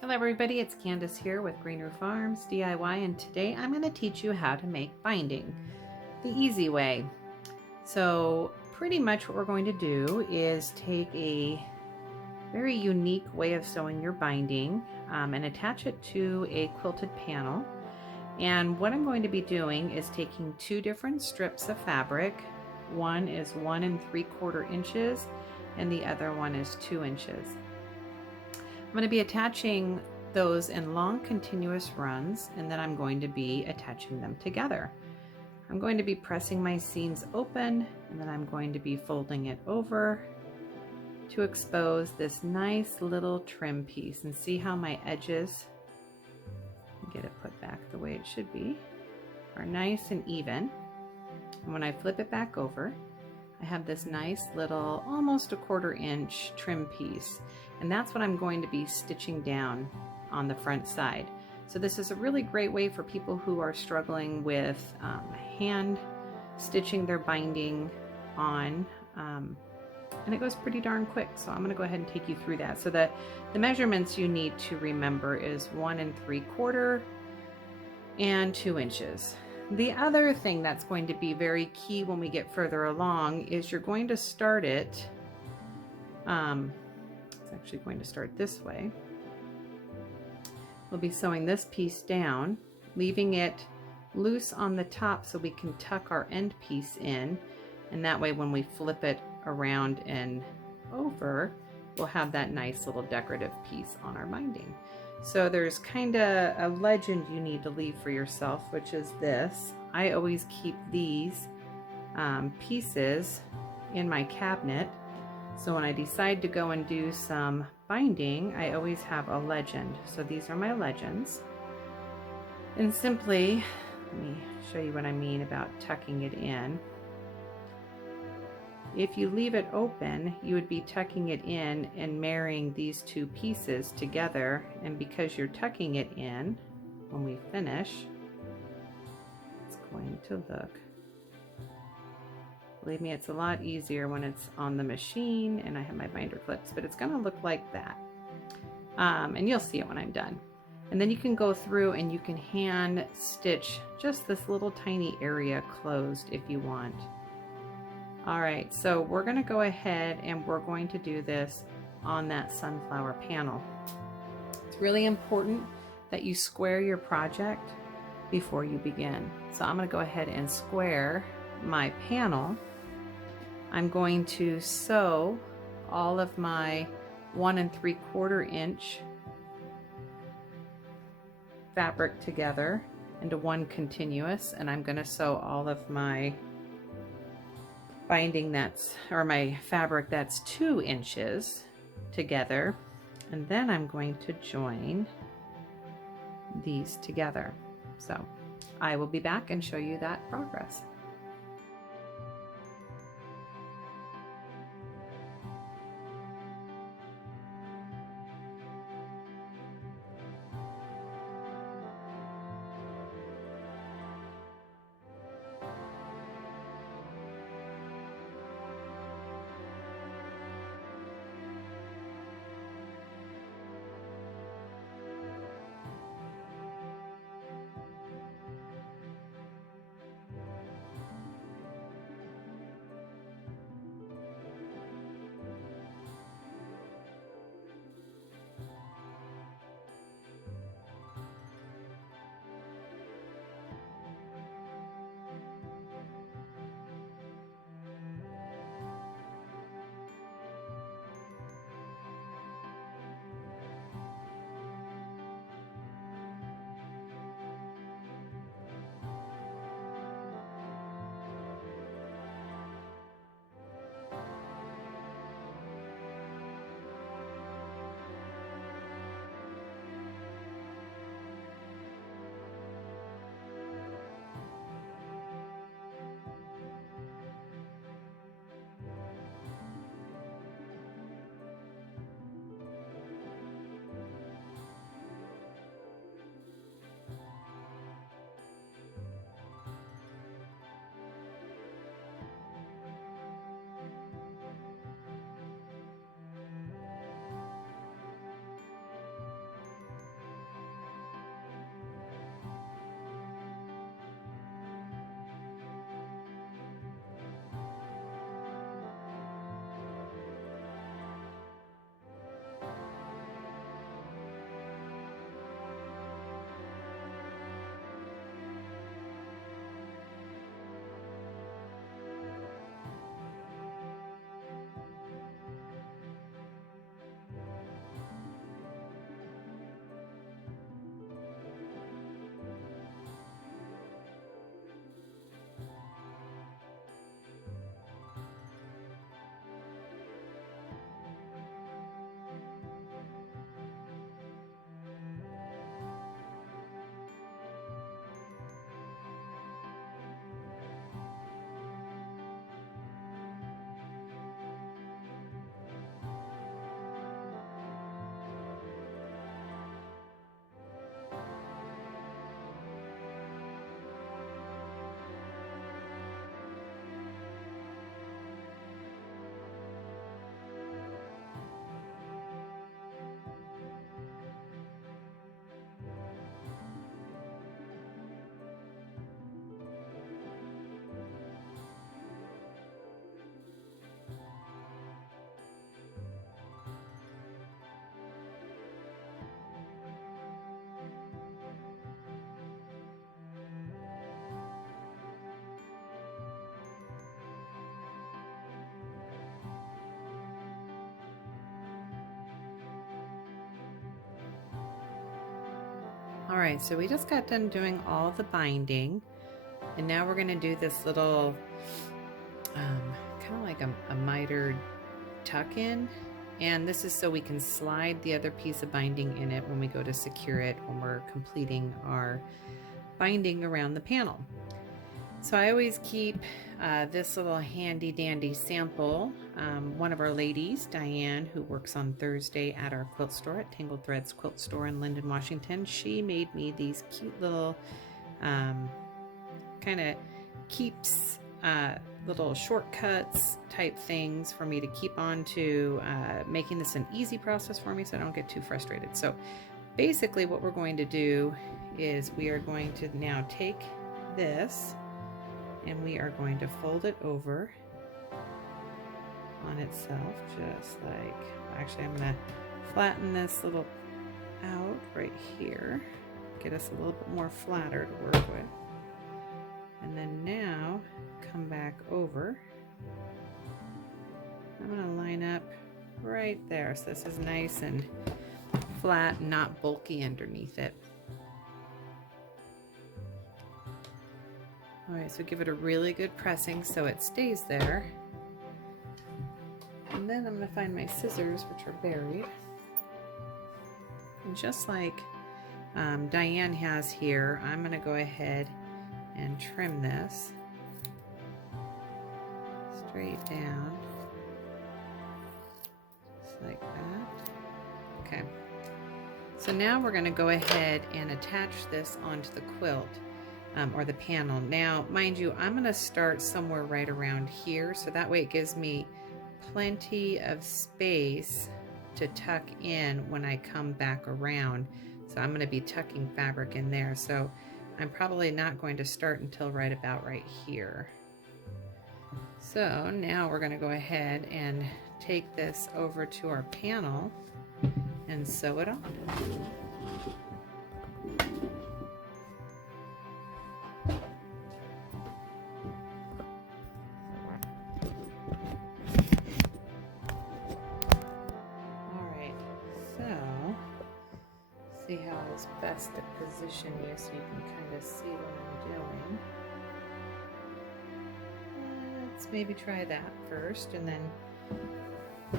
Hello everybody, it's Candace here with Greener Farms DIY, and today I'm going to teach you how to make binding the easy way. So pretty much what we're going to do is take a very unique way of sewing your binding and attach it to a quilted panel. And what I'm going to be doing is taking two different strips of fabric. One is 1 3/4 inches and the other one is 2 inches. I'm going to be attaching those in long continuous runs, and then I'm going to be attaching them together. I'm going to be pressing my seams open, and then I'm going to be folding it over to expose this nice little trim piece. And see how my edges, get it put back the way it should be, are nice and even. And when I flip it back over, I have this nice little almost 1/4 inch trim piece, and that's what I'm going to be stitching down on the front side. So this is a really great way for people who are struggling with hand stitching their binding on, and it goes pretty darn quick. So I'm going to go ahead and take you through that. So the measurements you need to remember is 1 3/4 and 2 inches. The other thing that's going to be very key when we get further along is you're going to start it, it's actually going to start this way. We'll be sewing this piece down, leaving it loose on the top so we can tuck our end piece in, and that way when we flip it around and over, we'll have that nice little decorative piece on our binding. So there's kind of a legend you need to leave for yourself, which is this. I always keep these pieces in my cabinet, so when I decide to go and do some binding, I always have a legend. So these are my legends. And simply, let me show you what I mean about tucking it in. If you leave it open, you would be tucking it in and marrying these two pieces together, and because you're tucking it in, when we finish, it's going to look, believe me, it's a lot easier when it's on the machine and I have my binder clips, but it's going to look like that. And you'll see it when I'm done. And then you can go through and you can hand stitch just this little tiny area closed if you want. All right, so we're going to go ahead and we're going to do this on that sunflower panel. It's really important that you square your project before you begin. So I'm going to go ahead and square my panel. I'm going to sew all of my 1 3/4 inch fabric together into one continuous, and I'm going to sew all of my binding or my fabric that's 2 inches together, and then I'm going to join these together. So I will be back and show you that progress. Alright, so we just got done doing all the binding, and now we're going to do this little kind of like a mitered tuck-in, and this is so we can slide the other piece of binding in it when we go to secure it when we're completing our binding around the panel. So I always keep this little handy dandy sample. One of our ladies, Diane, who works on Thursday at our quilt store at Tangled Threads Quilt Store in Lynden, Washington, she made me these cute little kind of keeps little shortcuts type things for me to keep on to, making this an easy process for me so I don't get too frustrated. So basically what we're going to do is we are going to now take this and we are going to fold it over on itself, just like, actually I'm going to flatten this little out right here, get us a little bit more flatter to work with. And then now come back over. I'm going to line up right there so this is nice and flat and not bulky underneath it. Alright, so give it a really good pressing so it stays there. And then I'm going to find my scissors, which are buried. And just like Diane has here, I'm going to go ahead and trim this straight down, just like that. Okay, so now we're going to go ahead and attach this onto the quilt. Or the panel. Now, mind you, I'm going to start somewhere right around here, so that way it gives me plenty of space to tuck in when I come back around. So I'm going to be tucking fabric in there, so I'm probably not going to start until right about right here. So now we're going to go ahead and take this over to our panel and sew it on. See how it's best to position you so you can kind of see what I'm doing. Let's maybe try that first and then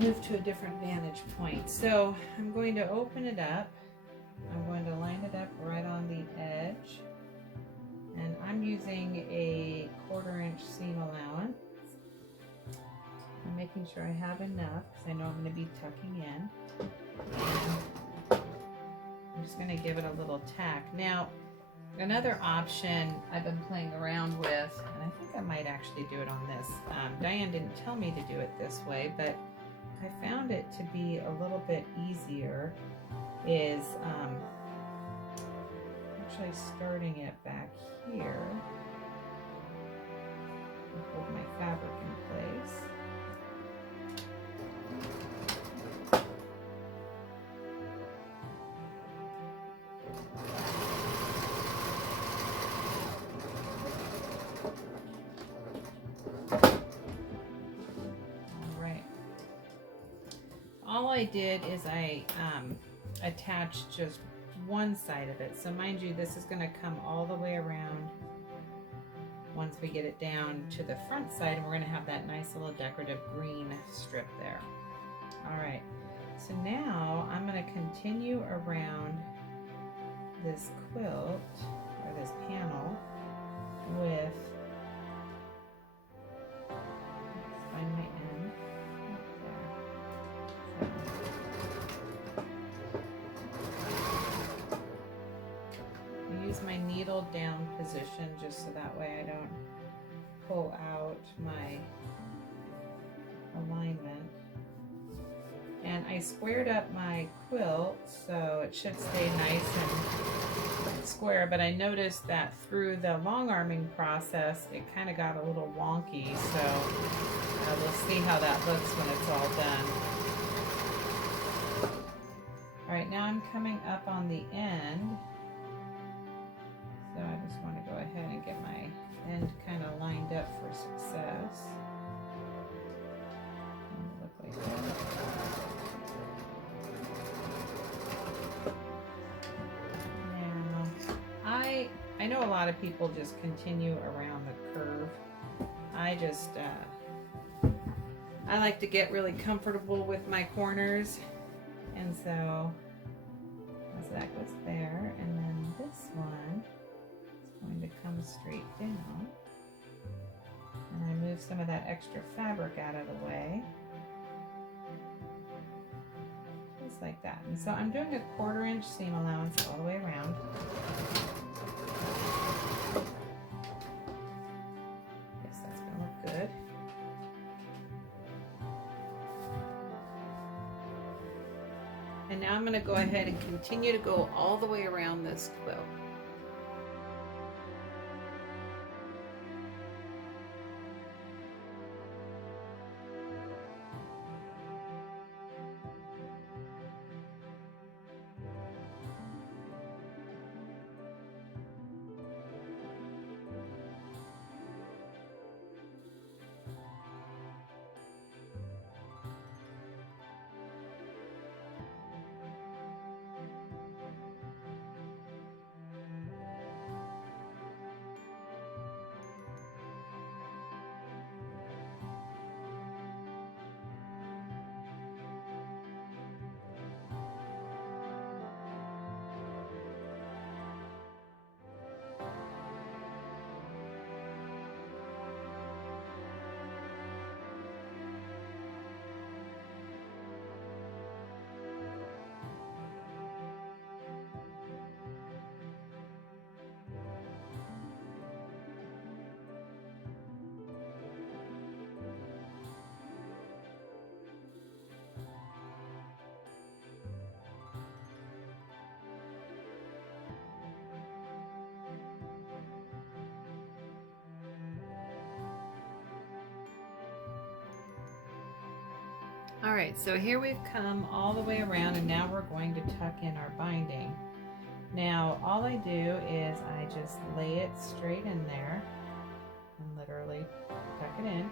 move to a different vantage point. So I'm going to open it up. I'm going to line it up right on the edge. And I'm using a 1/4 inch seam allowance. I'm making sure I have enough because I know I'm going to be tucking in. And I'm just going to give it a little tack. Now, another option I've been playing around with, and I think I might actually do it on this. Diane didn't tell me to do it this way, but I found it to be a little bit easier, is actually starting it back here. Hold my fabric in place. All I did is I attached just one side of it. So mind you, this is going to come all the way around once we get it down to the front side, and we're going to have that nice little decorative green strip there. All right, so now I'm going to continue around this quilt, or this panel, with, let's find my end. Use my needle down position just so that way I don't pull out my alignment. And I squared up my quilt so it should stay nice and square, but I noticed that through the long arming process it kind of got a little wonky, so we'll see how that looks when it's all done. Alright, now I'm coming up on the end. So I just want to go ahead and get my end kind of lined up for success. Look like that. Now know a lot of people just continue around the curve. I like to get really comfortable with my corners, and so that goes there, and then this one is going to come straight down, and I move some of that extra fabric out of the way, just like that. And so I'm doing a 1/4 inch seam allowance all the way around. Yes, that's gonna look good. And now I'm going to go ahead and continue to go all the way around this quilt. All right, so here we've come all the way around, and now we're going to tuck in our binding. Now, all I do is I just lay it straight in there and literally tuck it in,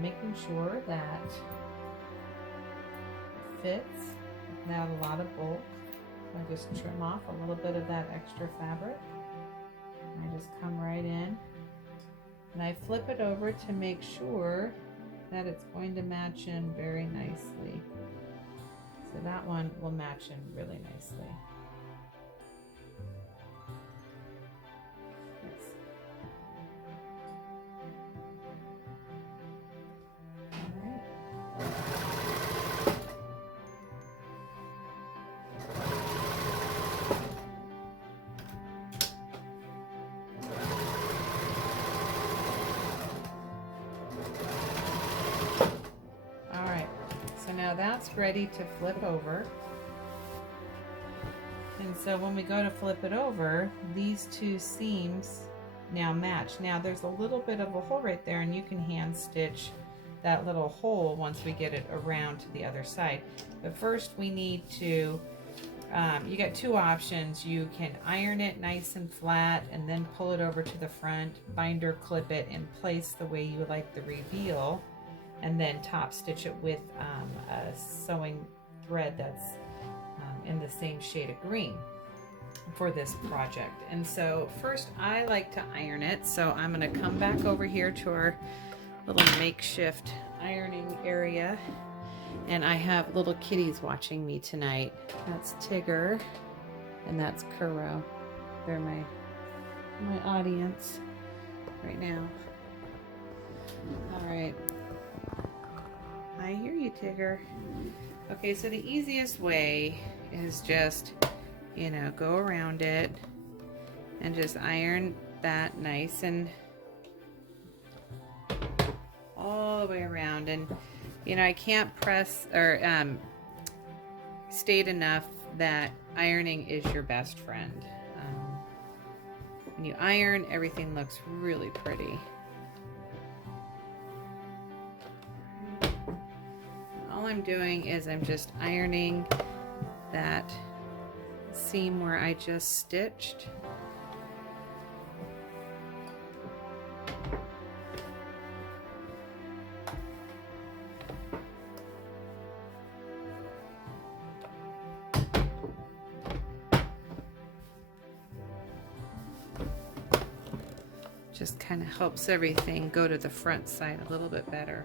making sure that it fits without a lot of bulk. So I just trim off a little bit of that extra fabric. I just come right in, and I flip it over to make sure that it's going to match in very nicely. So that one will match in really nicely. Yes. All right. Now that's ready to flip over. And so when we go to flip it over, these two seams now match. Now there's a little bit of a hole right there, and you can hand stitch that little hole once we get it around to the other side. But first we need to, you got two options. You can iron it nice and flat and then pull it over to the front, binder clip it in place the way you like the reveal, and then top stitch it with a sewing thread that's in the same shade of green for this project. And so first I like to iron it, so I'm going to come back over here to our little makeshift ironing area, and I have little kitties watching me tonight. That's Tigger and that's Kuro. They're my audience right now. All right. I hear you, Tigger. Okay, so the easiest way is just, you know, go around it and just iron that nice and all the way around. And, you know, I can't press or state enough that ironing is your best friend. When you iron, everything looks really pretty. All I'm doing is I'm just ironing that seam where I just stitched. Just kind of helps everything go to the front side a little bit better.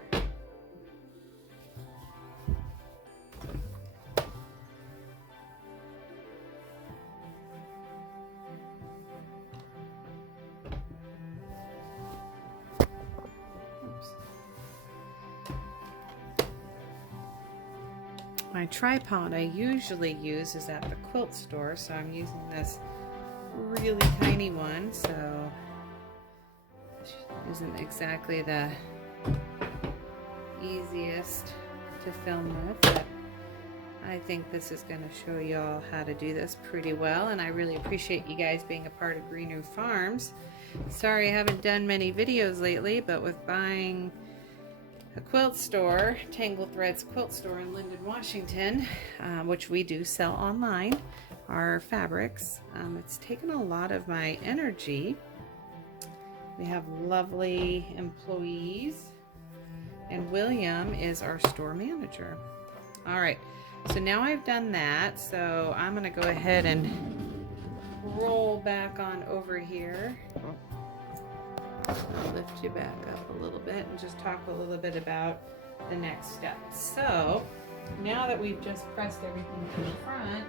My tripod I usually use is at the quilt store, so I'm using this really tiny one, so it isn't exactly the easiest to film with, but I think this is going to show you all how to do this pretty well, and I really appreciate you guys being a part of Green Roof Farms. Sorry I haven't done many videos lately, but with buying a quilt store, Tangled Threads Quilt Store in Lynden, Washington, which we do sell online, our fabrics. It's taken a lot of my energy. We have lovely employees, and William is our store manager. All right, so now I've done that, so I'm gonna go ahead and roll back on over here. I'll lift you back up a little bit and just talk a little bit about the next step. So now that we've just pressed everything to the front,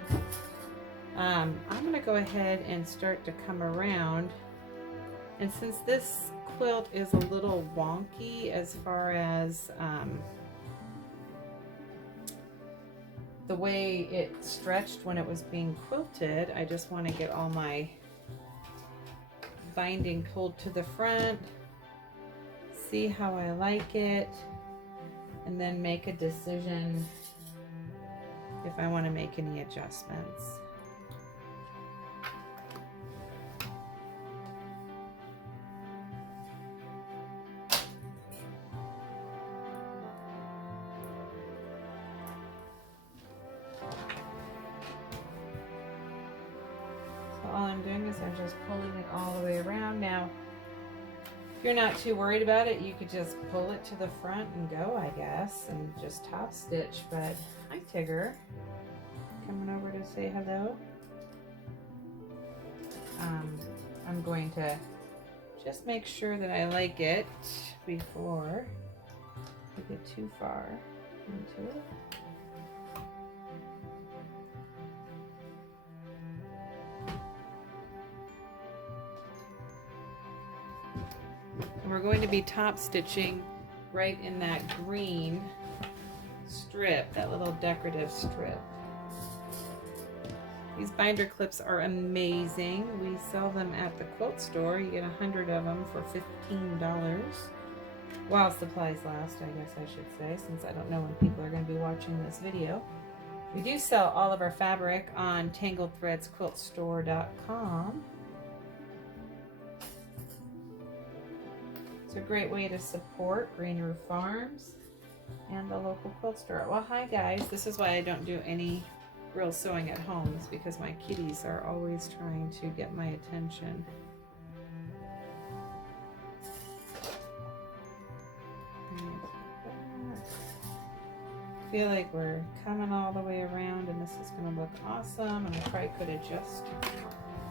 I'm going to go ahead and start to come around. And since this quilt is a little wonky as far as the way it stretched when it was being quilted, I just want to get all my binding pulled to the front, see how I like it, and then make a decision if I want to make any adjustments. All I'm doing is I'm just pulling it all the way around. Now, if you're not too worried about it, you could just pull it to the front and go, I guess, and just top stitch. But hi, Tigger. Coming over to say hello. I'm going to just make sure that I like it before I get too far into it. We're going to be top stitching right in that green strip, that little decorative strip. These binder clips are amazing. We sell them at the quilt store. You get 100 of them for $15. While supplies last, I guess I should say, since I don't know when people are going to be watching this video. We do sell all of our fabric on tangledthreadsquiltstore.com. It's a great way to support Green Roof Farms and the local quilt store. Well, hi guys. This is why I don't do any real sewing at home, is because my kitties are always trying to get my attention. I feel like we're coming all the way around, and this is going to look awesome, and I probably could have just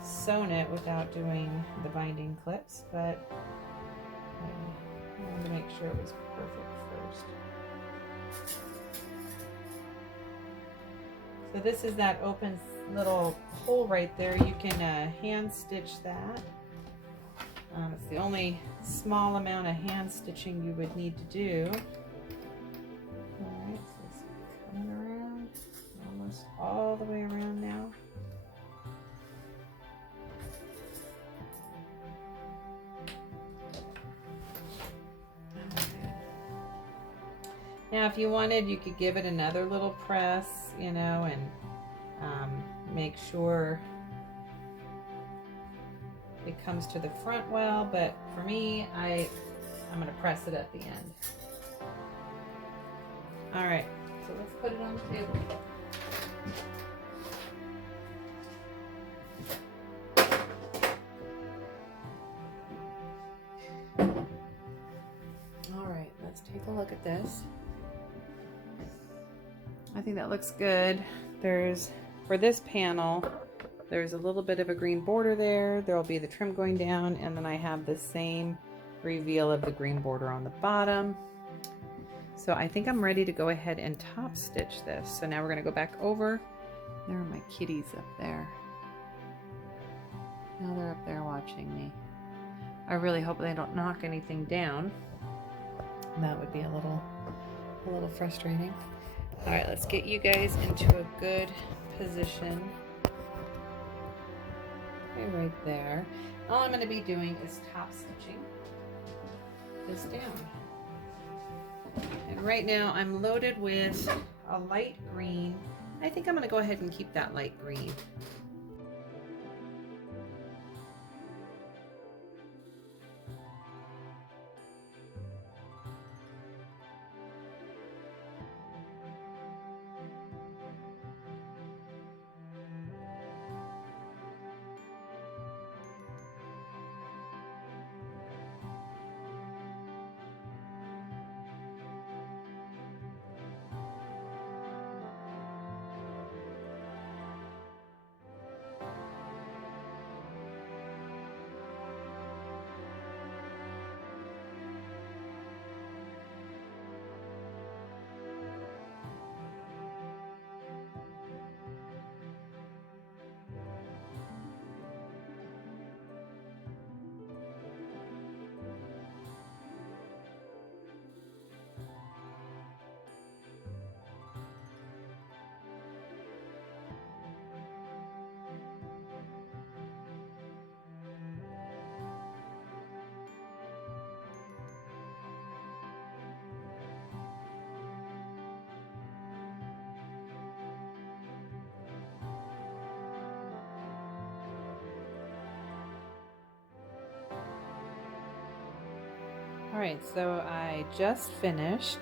sewn it without doing the binding clips, but I wanted to make sure it was perfect first. So this is that open little hole right there. You can hand stitch that. It's the only small amount of hand stitching you would need to do. Alright, so it's coming around, almost all the way around now. Now, if you wanted, you could give it another little press, you know, and make sure it comes to the front well. But for me, I'm going to press it at the end. All right, so let's put it on the table. All right, let's take a look at this. I think that looks good. There's, for this panel, there's a little bit of a green border there. There'll be the trim going down, and then I have the same reveal of the green border on the bottom. So I think I'm ready to go ahead and top stitch this. So now we're going to go back over. There are my kitties up there. Now they're up there watching me. I really hope they don't knock anything down. That would be a little frustrating. All right, let's get you guys into a good position. Okay, right there. All I'm going to be doing is top stitching this down. And right now I'm loaded with a light green. I think I'm going to go ahead and keep that light green. Alright, so I just finished.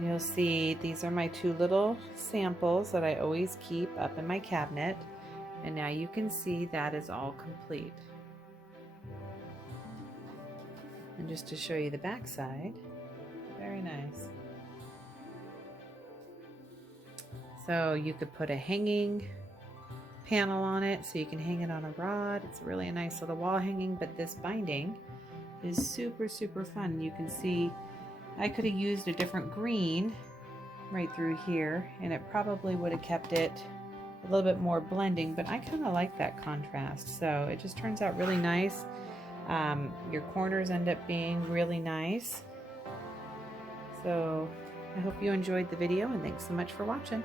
You'll see these are my two little samples that I always keep up in my cabinet. And now you can see that is all complete. And just to show you the back side, very nice. So you could put a hanging panel on it so you can hang it on a rod. It's really a nice little wall hanging, but this binding is super fun. You can see I could have used a different green right through here and it probably would have kept it a little bit more blending, but I kind of like that contrast, so it just turns out really nice. Your corners end up being really nice. So I hope you enjoyed the video, and thanks so much for watching.